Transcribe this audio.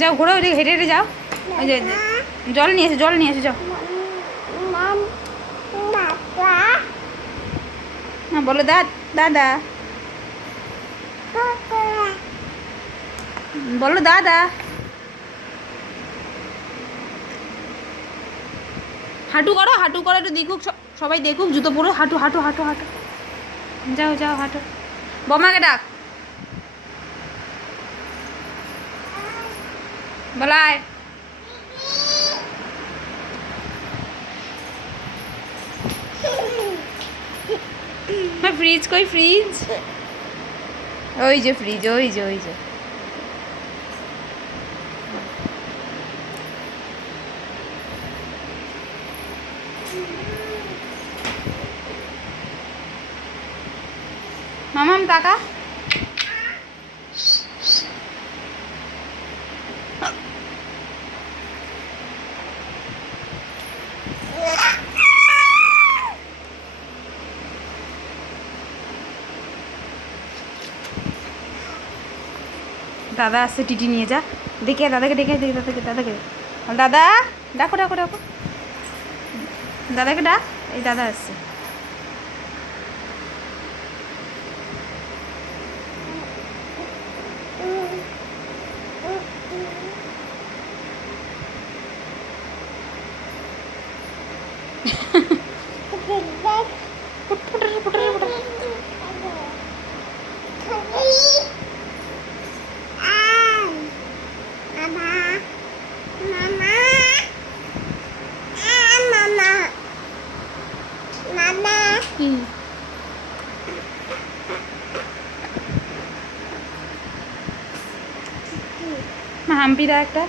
যাও ঘোরো, ওইদিকে হেঁটে হেঁটে যাও। ওই যে জল নিয়ে এসো, জল নিয়ে এসো, যাও। হ্যাঁ বলো দাদা, বলো দাদা। হাঁটু করো, হাঁটু করো, একটু দেখুক সবাই দেখুক, জুতো পরো, হাঁটু হাঁটু হাঁটু হাঁটু। যাও যাও হাঁটো। বমাকে ডাক, বলায়। হ্যাঁ ফ্রিজ কই, ফ্রিজ ওই যে, ফ্রিজ ওই যে, ওই যে। মামাম টাকা। দাদা আসছে, টিটি নিয়ে যা। দেখে দাদাকে, দেখে দেখে দাদাকে, দাদাকে দাদা ডাকো, ডাকো ডাকো, দাদাকে ডাক। এই দাদা আসছে। হাম্পি দা একটা।